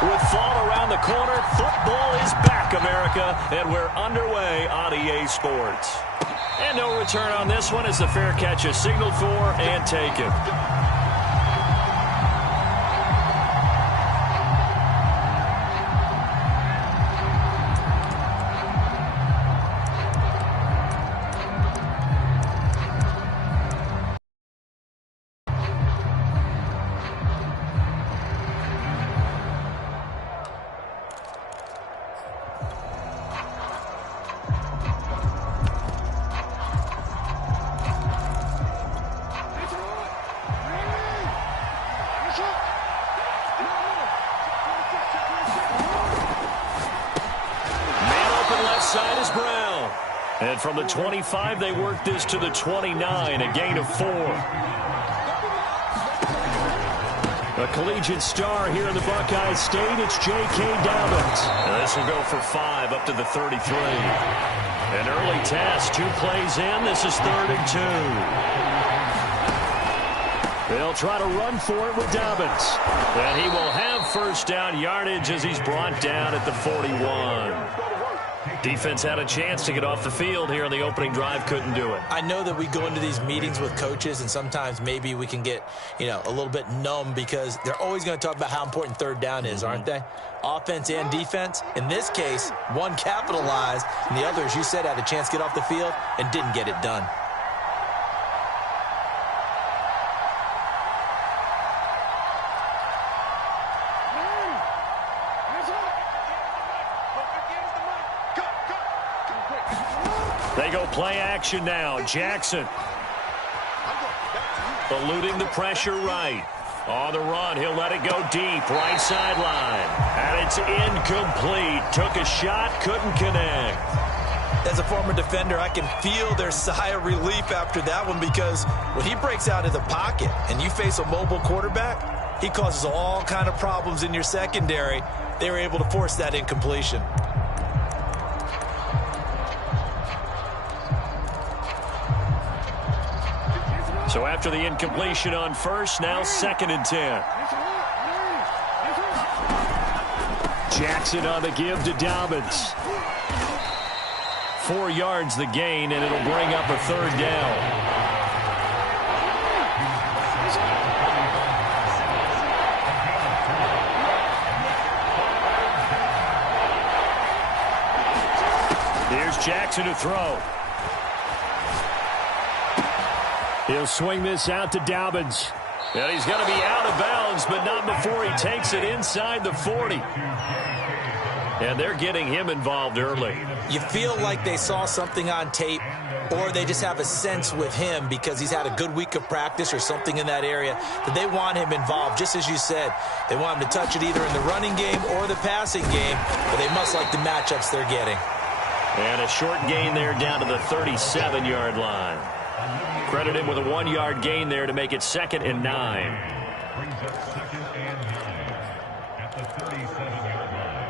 With fall around the corner, football is back, America, and we're underway on EA Sports. And no return on this one as the fair catch is signaled for and taken. Side is Brown. And from the 25, they work this to the 29, a gain of 4. A collegiate star here in the Buckeye State, it's J.K. Dobbins. And this will go for 5 up to the 33. An early test, 2 plays in. This is 3rd and 2. They'll try to run for it with Dobbins. And he will have first down yardage as he's brought down at the 41. Defense had a chance to get off the field here in the opening drive, couldn't do it. I know that we go into these meetings with coaches, and sometimes maybe we can get, a little bit numb because they're always going to talk about how important 3rd down is, aren't they? Offense and defense. In this case, one capitalized, and the other, as you said, had a chance to get off the field and didn't get it done. They go play action now. Jackson eluding the pressure right. On the run, he'll let it go deep. Right sideline. And it's incomplete. Took a shot, couldn't connect. As a former defender, I can feel their sigh of relief after that one because when he breaks out of the pocket and you face a mobile quarterback, he causes all kind of problems in your secondary. They were able to force that incompletion. So after the incompletion on first, now 2nd and 10. Jackson on the give to Dobbins. 4 yards the gain, and it'll bring up a 3rd down. Here's Jackson to throw. He'll swing this out to Dobbins. And he's going to be out of bounds, but not before he takes it inside the 40. And they're getting him involved early. You feel like they saw something on tape, or they just have a sense with him because he's had a good week of practice or something in that area that they want him involved. Just as you said, they want him to touch it either in the running game or the passing game, but they must like the matchups they're getting. And a short gain there down to the 37-yard line. Credit him with a 1-yard gain there to make it 2nd and 9. Brings up 2nd and 9 at the 37-yard line.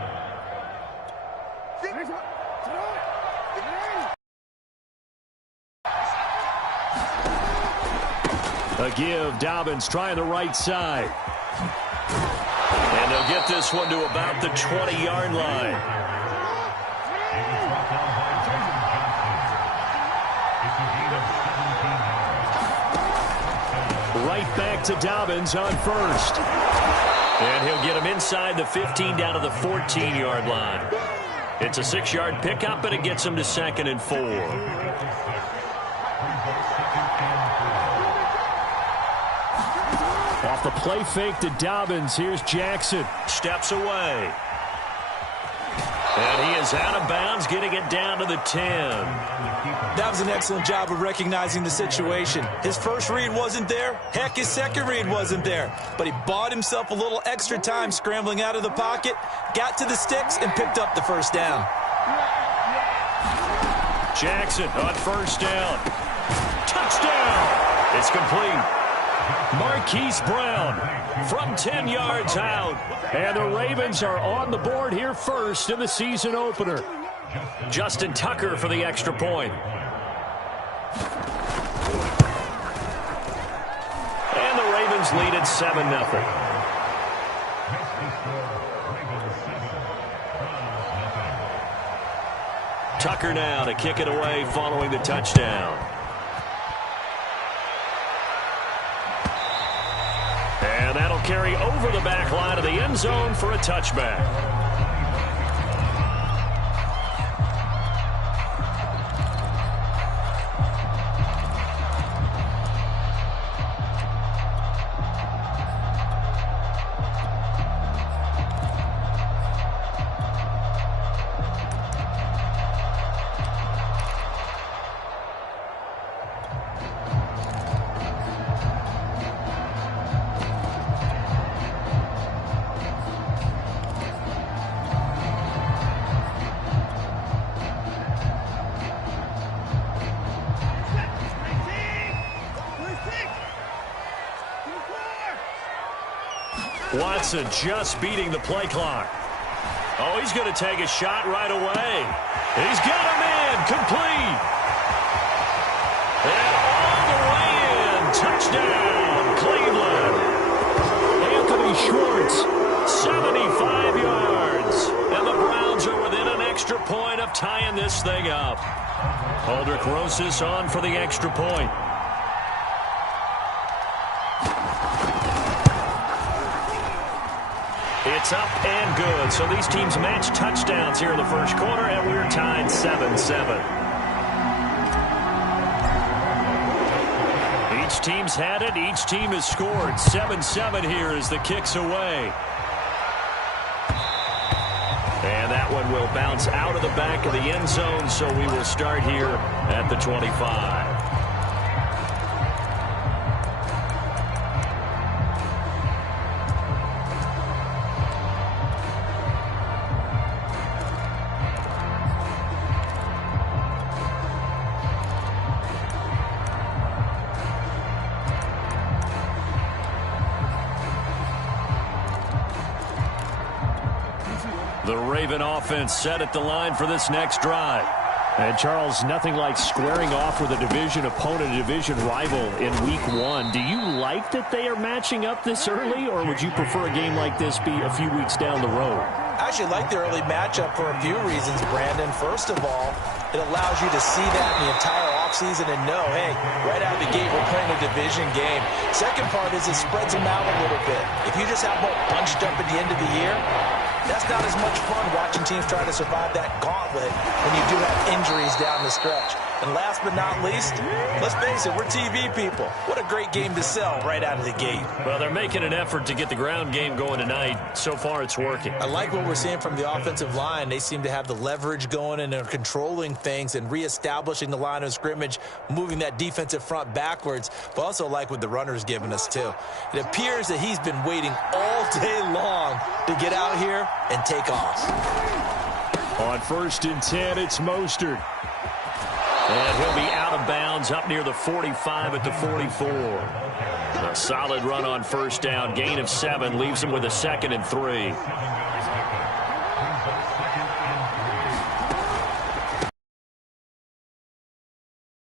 A give, Dobbins trying the right side. And they'll get this one to about the 20-yard line. Right back to Dobbins on first. And he'll get him inside the 15 down to the 14-yard line. It's a 6-yard pickup, and it gets him to 2nd and 4. Off the play fake to Dobbins, here's Jackson. Steps away. And he is out of bounds, getting it down to the 10. That was an excellent job of recognizing the situation. His first read wasn't there. Heck, his second read wasn't there. But he bought himself a little extra time scrambling out of the pocket, got to the sticks, and picked up the first down. Jackson on first down. Touchdown! It's complete. Marquise Brown from 10 yards out. And the Ravens are on the board here first in the season opener. Justin Tucker for the extra point. And the Ravens lead at 7-0. Tucker now to kick it away following the touchdown. And that'll carry over the back line of the end zone for a touchback. Watson just beating the play clock. Oh, he's going to take a shot right away. He's got him in. Complete. And all the way in. Touchdown, Cleveland. Anthony Schwartz, 75 yards. And the Browns are within an extra point of tying this thing up. Aldrick Rosas on for the extra point. It's up and good. So these teams match touchdowns here in the first quarter, and we're tied 7-7. Each team's had it. Each team has scored. 7-7 here as the kick's away. And that one will bounce out of the back of the end zone, so we will start here at the 25. The Raven offense set at the line for this next drive. And Charles, nothing like squaring off with a division opponent, a division rival in week one. Do you like that they are matching up this early, or would you prefer a game like this be a few weeks down the road? I actually like the early matchup for a few reasons, Brandon. First of all, it allows you to see that in the entire offseason and know, hey, right out of the gate, we're playing a division game. Second part is it spreads them out a little bit. If you just have them all bunched up at the end of the year, that's not as much fun watching teams try to survive that gauntlet when you do have injuries down the stretch. And last but not least, let's face it, we're TV people. What a great game to sell right out of the gate. Well, they're making an effort to get the ground game going tonight. So far, it's working. I like what we're seeing from the offensive line. They seem to have the leverage going, and they're controlling things and reestablishing the line of scrimmage, moving that defensive front backwards, but also like what the runner's giving us, too. It appears that he's been waiting all day long to get out here and take off. On 1st and 10, it's Mostert. And he'll be out of bounds up near the 45 at the 44. A solid run on first down. Gain of 7 leaves him with a 2nd and 3.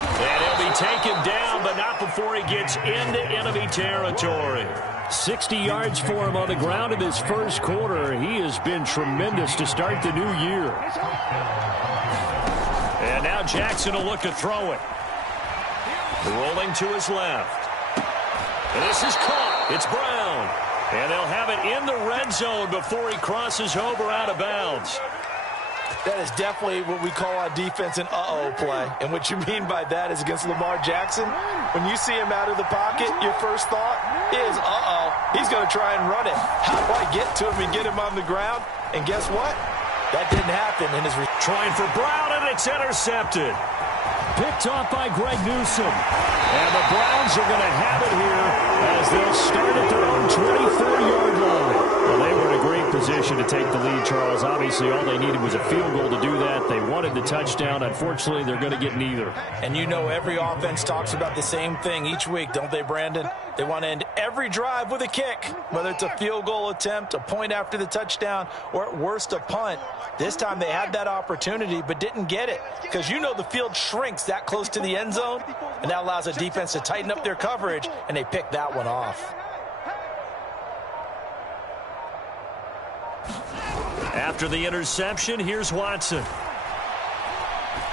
And he'll be taken down, but not before he gets into enemy territory. 60 yards for him on the ground in this first quarter. He has been tremendous to start the new year. And now Jackson will look to throw it. Rolling to his left. And this is caught. It's Brown. And they'll have it in the red zone before he crosses over out of bounds. That is definitely what we call our defense an uh-oh play. And what you mean by that is against Lamar Jackson, when you see him out of the pocket, your first thought is, uh-oh, he's going to try and run it. How do I get to him and get him on the ground? And guess what? That didn't happen in his trying for Brown, and it's intercepted. Picked off by Greg Newsome. And the Browns are going to have it here as they'll start at their own 24-yard line. Well, they were in a great position to take the lead, Charles. Obviously, all they needed was a field goal to do that. They wanted the touchdown. Unfortunately, they're going to get neither. And you know every offense talks about the same thing each week, don't they, Brandon? They want to end every drive with a kick, whether it's a field goal attempt, a point after the touchdown, or at worst, a punt. This time they had that opportunity but didn't get it because you know the field shrinks that close to the end zone, and that allows a defense to tighten up their coverage, and they picked that one off. After the interception, here's Watson.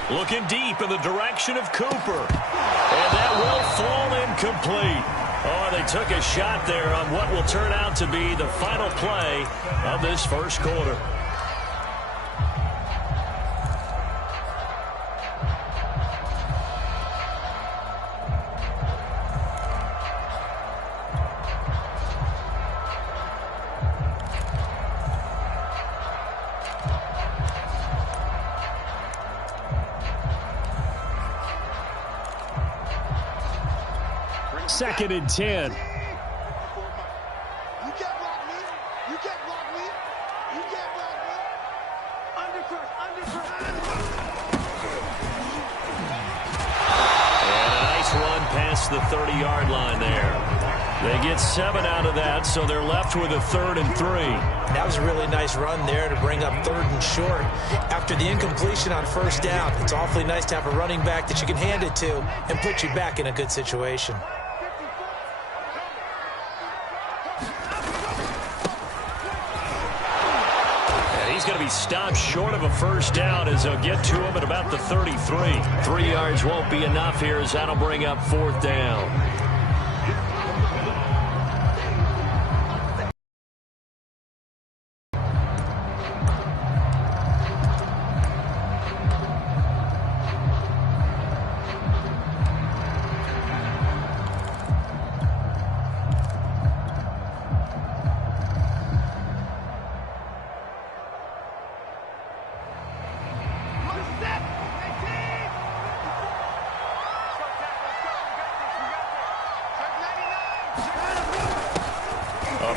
Looking deep in the direction of Cooper. And that will fall incomplete. Oh, they took a shot there on what will turn out to be the final play of this first quarter. Second and 10. You can't block me. You can't block me. You can't block me. Undercut. And a nice run past the 30-yard line there. They get 7 out of that, so they're left with a 3rd and 3. That was a really nice run there to bring up 3rd and short. After the incompletion on first down, it's awfully nice to have a running back that you can hand it to and put you back in a good situation. He's going to be stopped short of a first down as they'll get to him at about the 33. 3 yards won't be enough here as that'll bring up 4th down.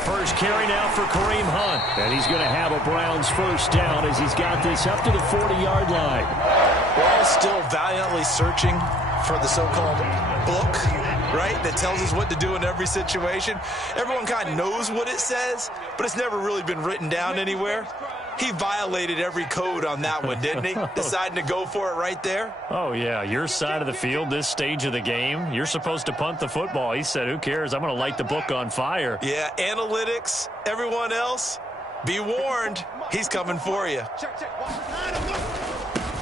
First carry now for Kareem Hunt. And he's going to have a Browns first down as he's got this up to the 40-yard line. We're all still valiantly searching for the so-called book, right, that tells us what to do in every situation. Everyone kind of knows what it says, but it's never really been written down anywhere. He violated every code on that one, didn't he? Deciding to go for it right there. Oh, yeah, your side of the field, this stage of the game, you're supposed to punt the football. He said, who cares? I'm going to light the book on fire. Yeah, analytics, everyone else, be warned, he's coming for you.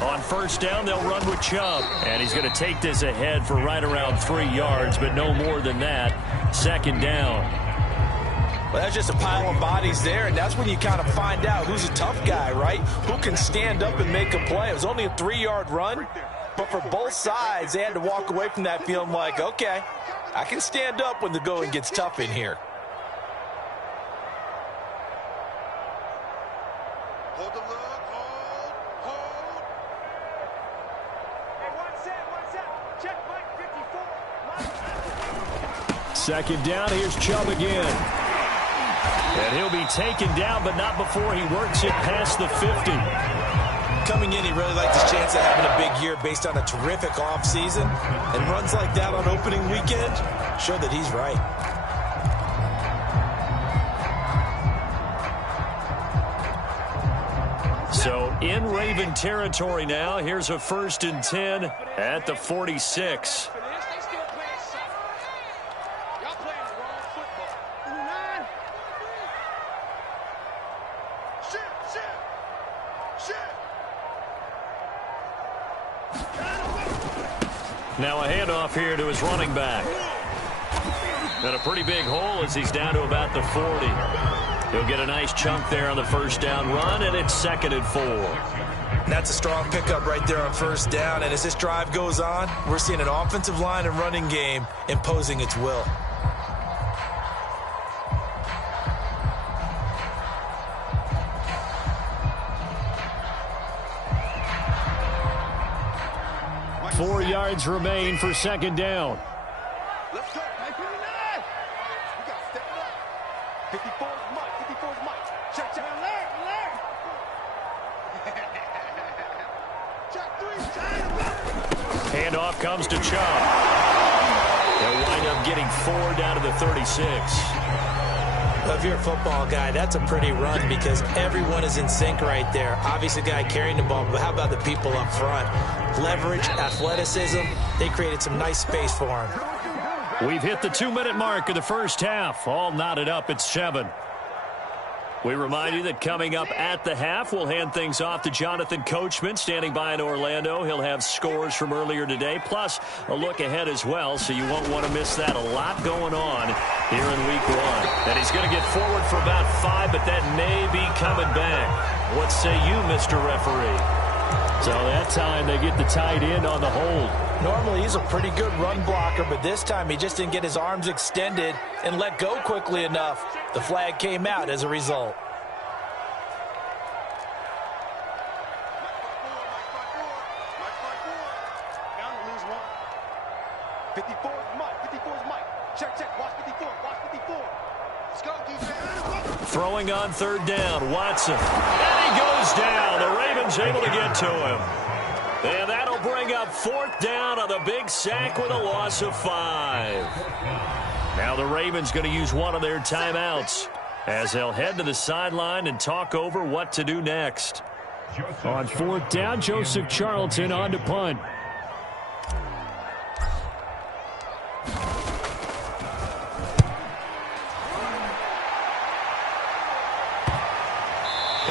On first down, they'll run with Chubb. And he's going to take this ahead for right around 3 yards, but no more than that. 2nd down. Well, that's just a pile of bodies there, and that's when you kind of find out who's a tough guy, right? Who can stand up and make a play. It was only a 3-yard run, but for both sides, they had to walk away from that feeling like, okay, I can stand up when the going gets tough in here. Hold the look. Hold. Hey, one set. Check Mike 54. 2nd down. Here's Chubb again. And he'll be taken down, but not before he works it past the 50. Coming in, he really liked his chance of having a big year based on a terrific offseason. And runs like that on opening weekend show that he's right. So in Raven territory now, here's a 1st and 10 at the 46. Now a handoff here to his running back. And a pretty big hole as he's down to about the 40. He'll get a nice chunk there on the first down run, and it's 2nd and 4. And that's a strong pickup right there on first down. And as this drive goes on, we're seeing an offensive line and running game imposing its will. Four yards remain for 2nd down. Let's go. 59. We got to step it up. 54's Mike. 54's Mike. Check. Alert. Check 3. Handoff comes to Chubb. They'll wind up getting 4 down to the 36. Well, if you're a football guy, that's a pretty run because everyone is in sync right there. Obviously, the guy carrying the ball, but how about the people up front? Leverage, athleticism, they created some nice space for him. We've hit the 2-minute mark of the first half. All knotted up at 7. We remind you that coming up at the half, we'll hand things off to Jonathan Coachman, standing by in Orlando. He'll have scores from earlier today, plus a look ahead as well, so you won't want to miss that. A lot going on here in Week 1. And he's going to get forward for about 5, but that may be coming back. What say you, Mr. Referee? So that time they get the tight end on the hold. Normally he's a pretty good run blocker, but this time he just didn't get his arms extended and let go quickly enough. The flag came out as a result. Down to lose one. 54 is Mike. 54 is Mike. Check, check. Watch 54. Watch 54. Let's go, defense. Throwing on third down, Watson. And he goes down. The Ravens able to get to him. And that'll bring up 4th down on the big sack with a loss of 5. Now the Ravens going to use one of their timeouts as they'll head to the sideline and talk over what to do next. On 4th down, Joseph Charlton on to punt.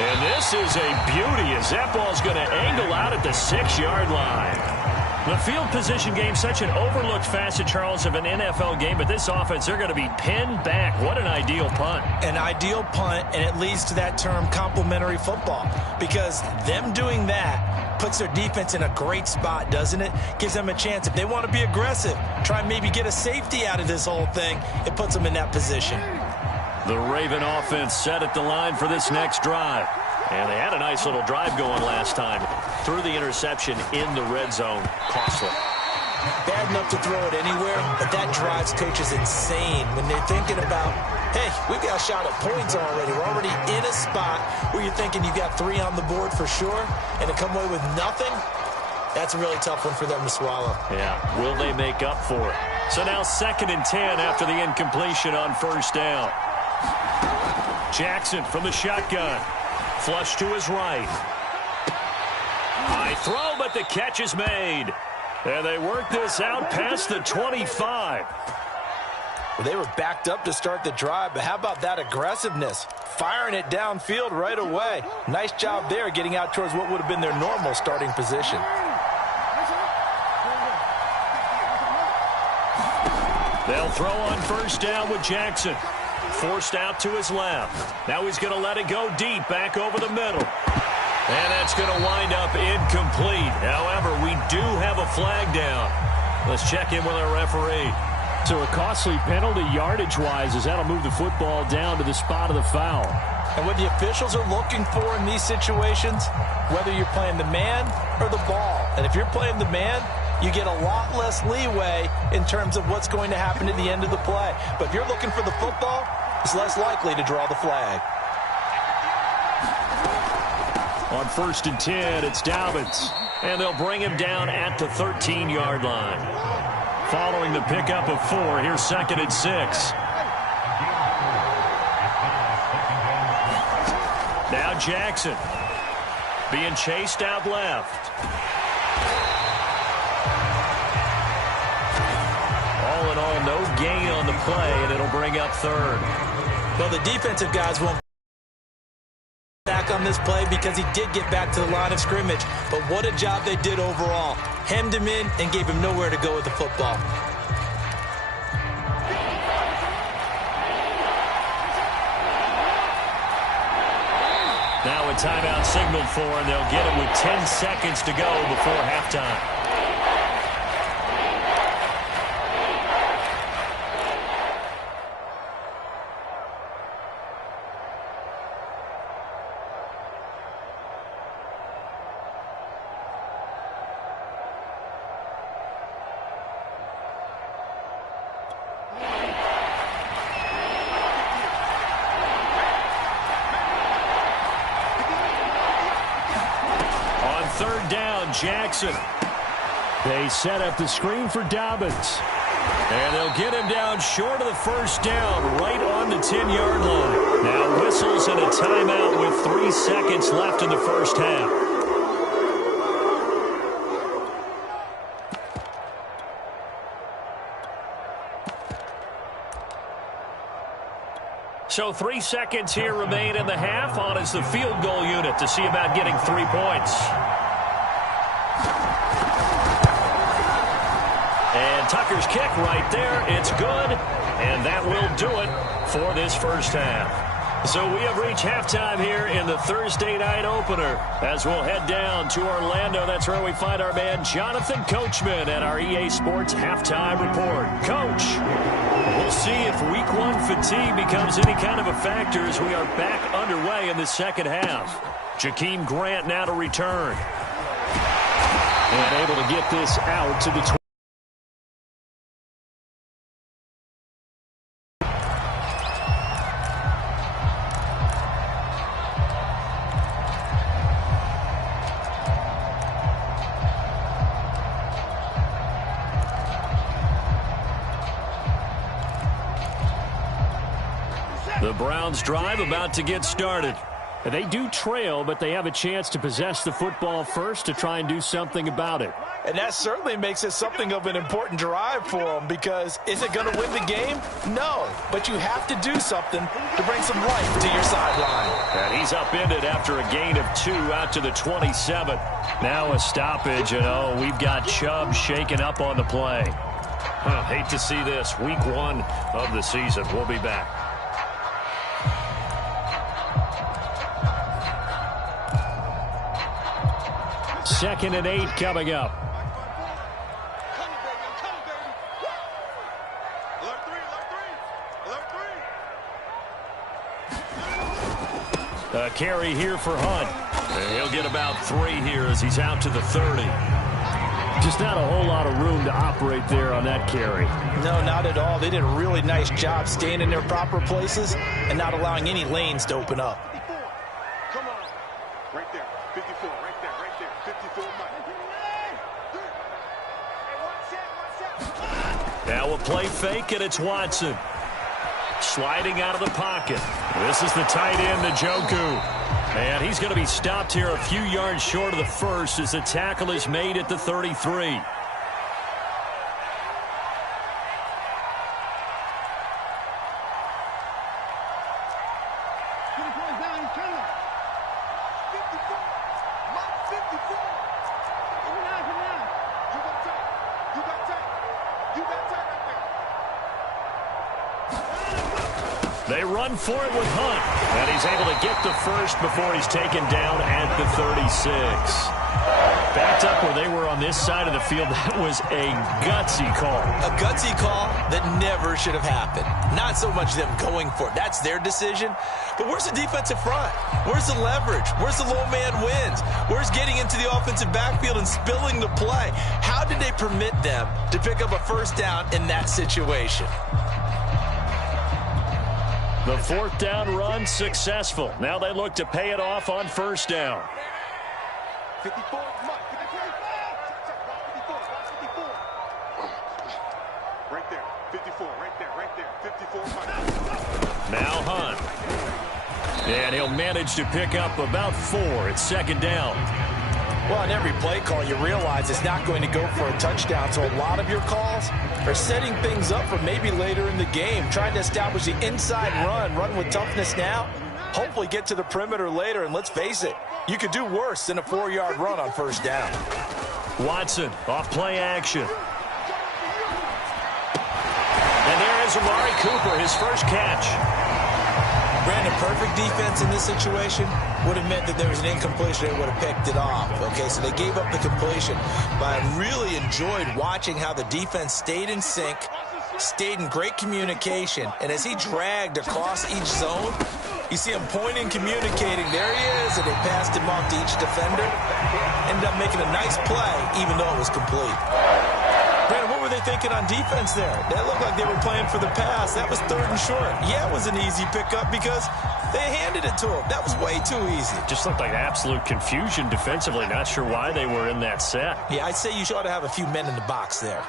And this is a beauty as that ball's going to angle out at the 6-yard line. The field position game, such an overlooked facet, Charles, of an NFL game, but this offense, they're going to be pinned back. What an ideal punt. An ideal punt, and it leads to that term complementary football, because them doing that puts their defense in a great spot, doesn't it? Gives them a chance. If they want to be aggressive, try and maybe get a safety out of this whole thing, it puts them in that position. The Raven offense set at the line for this next drive. And they had a nice little drive going last time. Threw the interception in the red zone. Costly. Bad enough to throw it anywhere, but that drives coaches insane when they're thinking about, hey, we've got a shot at points already. We're already in a spot where you're thinking you got 3 on the board for sure, and to come away with nothing, that's a really tough one for them to swallow. Yeah, will they make up for it? So now 2nd and 10 after the incompletion on 1st down. Jackson from the shotgun. Flush to his right. High throw, but the catch is made. And they work this out past the 25. Well, they were backed up to start the drive, but how about that aggressiveness? Firing it downfield right away. Nice job there getting out towards what would have been their normal starting position. They'll throw on 1st down with Jackson. Forced out to his left. Now he's going to let it go deep, back over the middle. And that's going to wind up incomplete. However, we do have a flag down. Let's check in with our referee. So a costly penalty yardage-wise as that'll move the football down to the spot of the foul. And what the officials are looking for in these situations, whether you're playing the man or the ball. And if you're playing the man, you get a lot less leeway in terms of what's going to happen at the end of the play. But if you're looking for the football, it's less likely to draw the flag. On 1st and 10, it's Dobbins. And they'll bring him down at the 13-yard line. Following the pickup of 4, here's 2nd and 6. Now Jackson being chased out left. All in all, no gain on the play, and it'll bring up 3rd. Well, the defensive guys won't back on this play because he did get back to the line of scrimmage. But what a job they did overall. Hemmed him in and gave him nowhere to go with the football. Now a timeout signaled for, and they'll get it with 10 seconds to go before halftime. Jackson. They set up the screen for Dobbins. And they'll get him down short of the 1st down, right on the 10-yard line. Now whistles and a timeout with 3 seconds left in the 1st half. So 3 seconds here remain in the half. On is the field goal unit to see about getting 3 points. And Tucker's kick right there. It's good. And that will do it for this first half. So we have reached halftime here in the Thursday night opener. As we'll head down to Orlando, that's where we find our man Jonathan Coachman at our EA Sports Halftime Report. Coach, we'll see if Week 1 fatigue becomes any kind of a factor as we are back underway in the second half. Jakeem Grant now to return. And able to get this out to the 20. The Browns drive about to get started. They do trail, but they have a chance to possess the football first to try and do something about it. And that certainly makes it something of an important drive for them, because is it going to win the game? No, but you have to do something to bring some life to your sideline. And he's upended after a gain of 2 out to the 27. Now a stoppage, and we've got Chubb shaken up on the play. Hate to see this. Week 1 of the season. We'll be back. Second and 8 coming up. A carry here for Hunt. And he'll get about 3 here as he's out to the 30. Just not a whole lot of room to operate there on that carry. No, not at all. They did a really nice job staying in their proper places and not allowing any lanes to open up. Come on. Right there. 54. Right there. Right there. 54. Now a play fake, and it's Watson. Sliding out of the pocket. This is the tight end, Njoku. And he's going to be stopped here a few yards short of the first as the tackle is made at the 33. They run for it with Hunt, and he's able to get the first before he's taken down at the 36. Backed up where they were on this side of the field, that was a gutsy call. A gutsy call that never should have happened. Not so much them going for it. That's their decision. But where's the defensive front? Where's the leverage? Where's the low man wins? Where's getting into the offensive backfield and spilling the play? How did they permit them to pick up a first down in that situation? The 4th down run successful. Now they look to pay it off on first down. 54. Mike. 54. Right there. 54. Right there. Right there. 54. Mike. Now Hunt. And he'll manage to pick up about 4. It's second down. Well, on every play call, you realize it's not going to go for a touchdown. So a lot of your calls are setting things up for maybe later in the game, trying to establish the inside run with toughness now, hopefully get to the perimeter later. And let's face it, you could do worse than a 4-yard run on first down. Watson off play action. And there is Amari Cooper, his first catch. Brandon, perfect defense in this situation would have meant that there was an incompletion. They would have picked it off. Okay, so they gave up the completion. But I really enjoyed watching how the defense stayed in sync, stayed in great communication. And as he dragged across each zone, you see him pointing, communicating. There he is, and they passed him off to each defender. Ended up making a nice play, even though it was complete. Brandon, what were they thinking on defense there? That looked like they were playing for the pass. That was 3rd and short. Yeah, it was an easy pickup because they handed it to him. That was way too easy. Just looked like absolute confusion defensively. Not sure why they were in that set. Yeah, I'd say you ought to have a few men in the box there.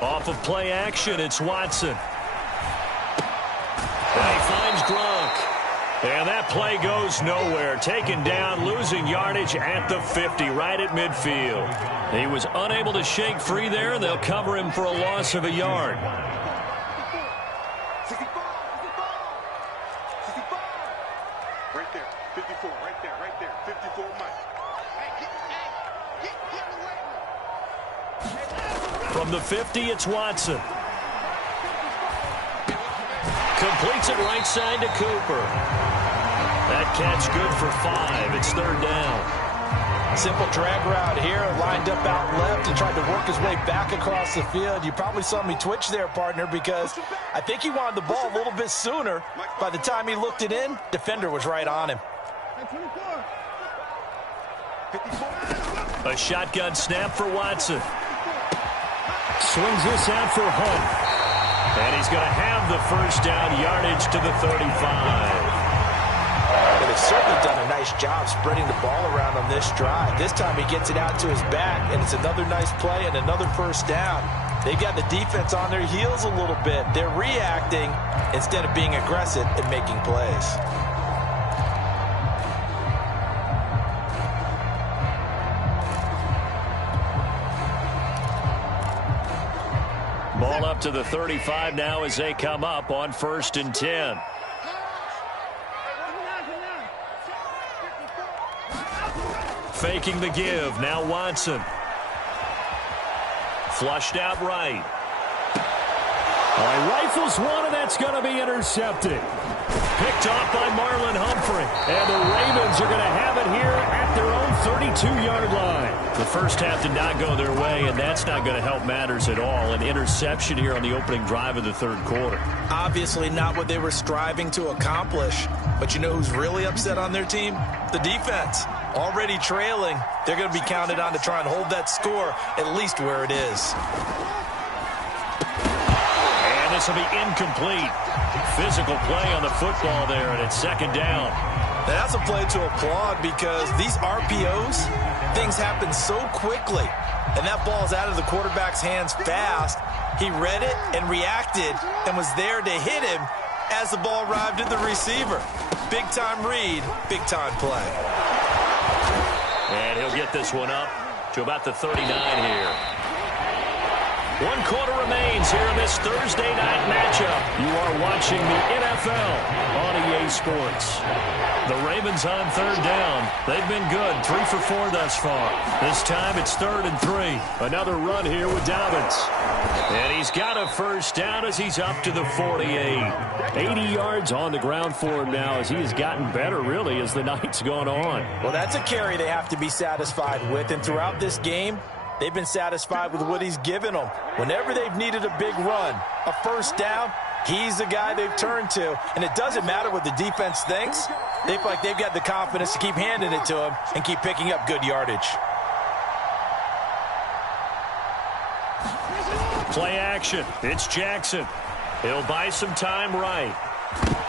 Off of play action, it's Watson. And he finds Gronk. And that play goes nowhere. Taken down, losing yardage at the 50, right at midfield. He was unable to shake free there, and they'll cover him for a loss of a yard. 65. Right there, 54, right there, 54, Mike. From the 50, it's Watson. Completes it right side to Cooper. That catch good for 5. It's 3rd down. Simple drag route here, lined up out left and tried to work his way back across the field. You probably saw me twitch there, partner, because I think he wanted the ball a little bit sooner. By the time he looked it in, defender was right on him. A shotgun snap for Watson. Swings this out for Hunt. And he's going to have the first down, yardage to the 35. But they've certainly done a nice job spreading the ball around on this drive. This time he gets it out to his back, and it's another nice play and another first down. They've got the defense on their heels a little bit. They're reacting instead of being aggressive and making plays. Ball up to the 35 now as they come up on 1st and 10. Faking the give. Now Watson. Flushed out right. Rifles one, and that's going to be intercepted. Picked off by Marlon Humphrey. And the Ravens are going to have it here at their own 32-yard line. The first half did not go their way, and that's not going to help matters at all. An interception here on the opening drive of the 3rd quarter. Obviously not what they were striving to accomplish. But you know who's really upset on their team? The defense. Already trailing. They're going to be counted on to try and hold that score at least where it is. And this will be incomplete. Physical play on the football there, and it's 2nd down. That's a play to applaud because these RPOs, things happen so quickly. And that ball's out of the quarterback's hands fast. He read it and reacted and was there to hit him as the ball arrived at the receiver. Big-time read, big-time play. And he'll get this one up to about the 39 here. 1 quarter remains here in this Thursday night matchup. You are watching the NFL on EA Sports. The Ravens on 3rd down. They've been good, 3 for 4 thus far. This time it's 3rd and 3. Another run here with Dobbins. And he's got a first down as he's up to the 48. 80 yards on the ground for him now as he has gotten better, really, as the night's gone on. Well, that's a carry they have to be satisfied with. And throughout this game, they've been satisfied with what he's given them. Whenever they've needed a big run, a first down, he's the guy they've turned to. And it doesn't matter what the defense thinks. They feel like they've got the confidence to keep handing it to him and keep picking up good yardage. Play action. It's Jackson. He'll buy some time right.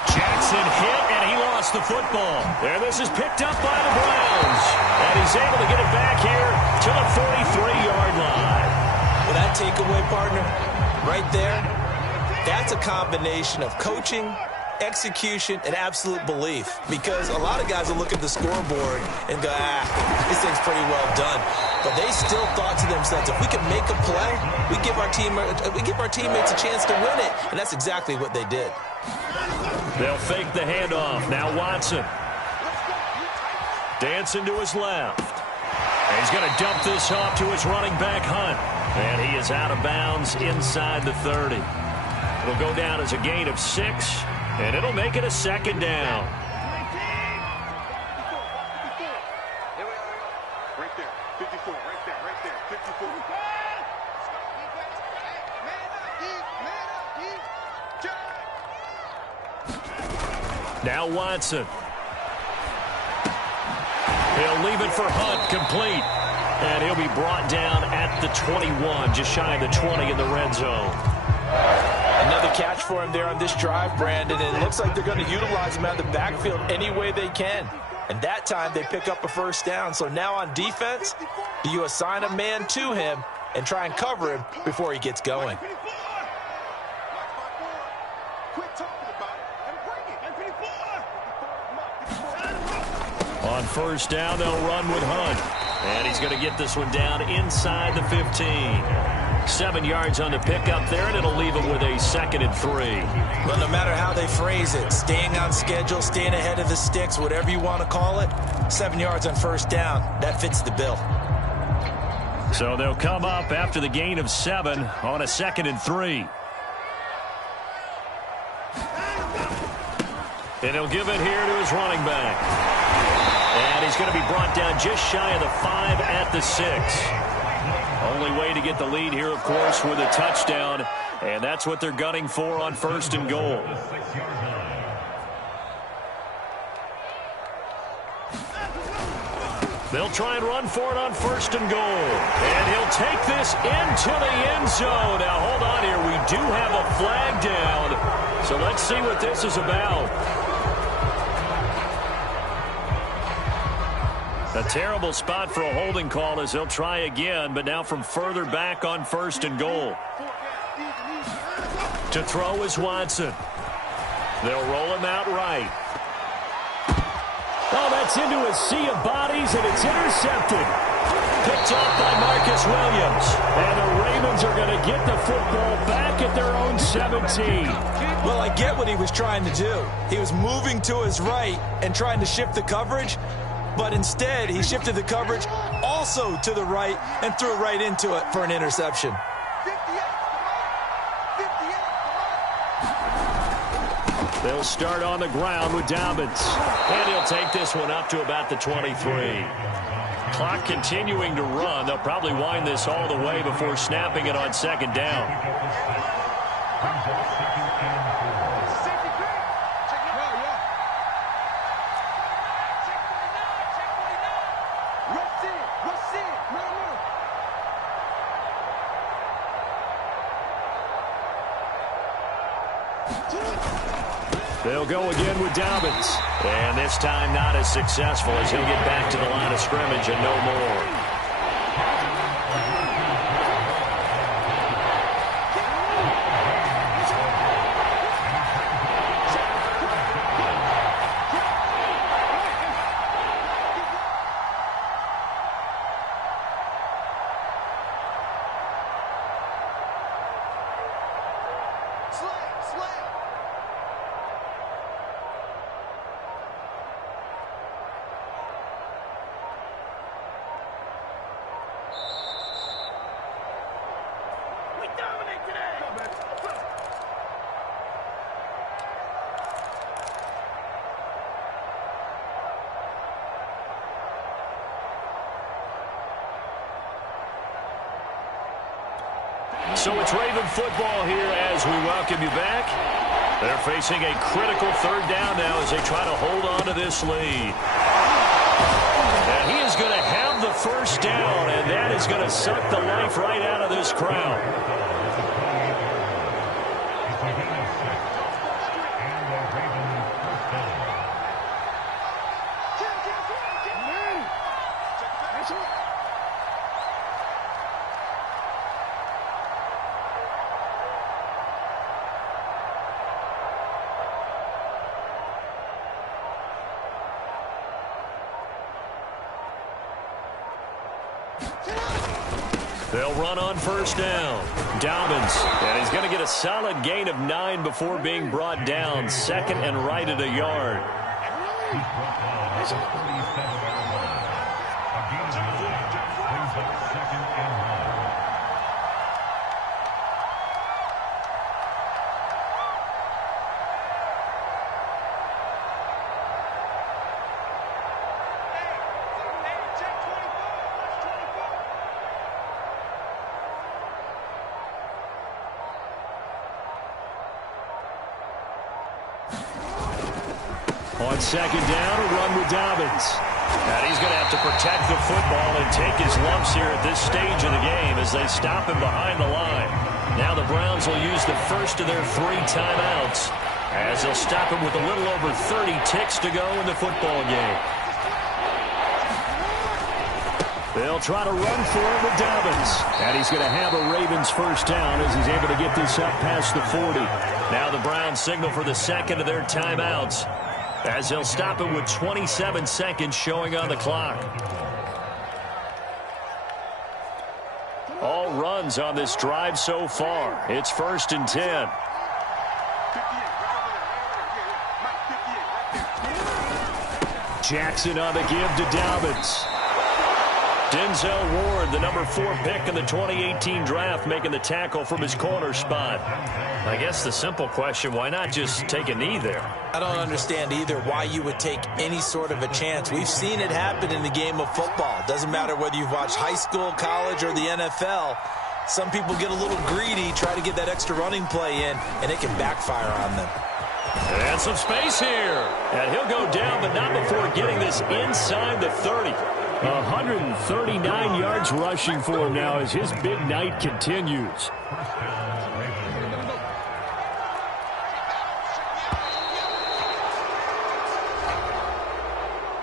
Jackson hit, and he lost the football. And this is picked up by the Browns. And he's able to get it back here to the 43-yard line. Well, that takeaway, partner, right there, that's a combination of coaching, execution, and absolute belief. Because a lot of guys will look at the scoreboard and go, this thing's pretty well done. But they still thought to themselves, if we can make a play, we give our teammates a chance to win it. And that's exactly what they did. They'll fake the handoff. Now Watson. Dancing to his left. And he's going to dump this off to his running back, Hunt. And he is out of bounds inside the 30. It'll go down as a gain of 6, and it'll make it a 2nd down. Right there, 54, right there, 54. Now Watson. He'll leave it for Hunt, complete. And he'll be brought down at the 21, just shy of the 20 in the red zone. Another catch for him there on this drive, Brandon, and it looks like they're going to utilize him out of the backfield any way they can. And that time they pick up a first down. So now on defense, do you assign a man to him and try and cover him before he gets going? Quit talking about it and bring it. On first down, they'll run with Hunt. And he's going to get this one down inside the 15. 7 yards on the pickup there, and it'll leave him with a 2nd and 3. Well, no matter how they phrase it, staying on schedule, staying ahead of the sticks, whatever you want to call it, 7 yards on first down, that fits the bill. So they'll come up after the gain of 7 on a 2nd and 3. And he'll give it here to his running back. And he's going to be brought down just shy of the 5 at the 6. Only way to get the lead here, of course, with a touchdown. And that's what they're gunning for on 1st and goal. They'll try and run for it on 1st and goal. And he'll take this into the end zone. Now, hold on here. We do have a flag down. So let's see what this is about. A terrible spot for a holding call as they'll try again, but now from further back on 1st and goal. To throw is Watson. They'll roll him out right. Oh, that's into a sea of bodies, and it's intercepted. Picked off by Marcus Williams. And the Ravens are going to get the football back at their own 17. Well, I get what he was trying to do. He was moving to his right and trying to shift the coverage, but instead he shifted the coverage also to the right and threw right into it for an interception. They'll start on the ground with Dobbins. And he'll take this one up to about the 23. Clock continuing to run. They'll probably wind this all the way before snapping it on 2nd down. They'll go again with Dobbins. And this time not as successful as he'll get back to the line of scrimmage and no more. So it's Raven football here as we welcome you back. They're facing a critical 3rd down now as they try to hold on to this lead. And he is going to have the 1st down, and that is going to suck the life right out of this crowd. They'll run on 1st down. Dobbins, and he's going to get a solid gain of 9 before being brought down. 2nd and right at a yard. On 2nd down, a run with Dobbins. And he's going to have to protect the football and take his lumps here at this stage of the game as they stop him behind the line. Now the Browns will use the first of their 3 timeouts as they'll stop him with a little over 30 ticks to go in the football game. They'll try to run for it with Dobbins. And he's going to have a Ravens 1st down as he's able to get this up past the 40. Now the Browns signal for the 2nd of their timeouts. as he'll stop it with 27 seconds showing on the clock. All runs on this drive so far. It's 1st and 10. Jackson on the give to Dobbins. Denzel Ward, the number 4 pick in the 2018 draft, making the tackle from his corner spot. I guess the simple question, why not just take a knee there? I don't understand either why you would take any sort of a chance. We've seen it happen in the game of football. Doesn't matter whether you've watched high school, college, or the NFL. Some people get a little greedy, try to get that extra running play in, and it can backfire on them. And some space here. And he'll go down, but not before getting this inside the 30. 139 yards rushing for him now as his big night continues.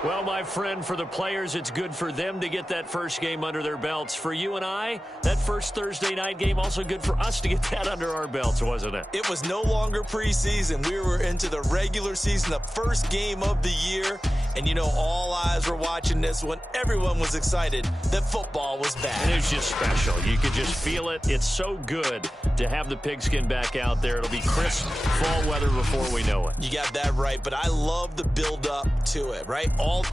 Well, my friend, for the players, it's good for them to get that first game under their belts. For you and I, that first Thursday night game, also good for us to get that under our belts, wasn't it? It was no longer preseason. We were into the regular season, the first game of the year. And, you know, all eyes were watching this when everyone was excited that football was back. And it was just special. You could just feel it. It's so good to have the pigskin back out there. It'll be crisp fall weather before we know it. You got that right, but I love the build-up to it, right? All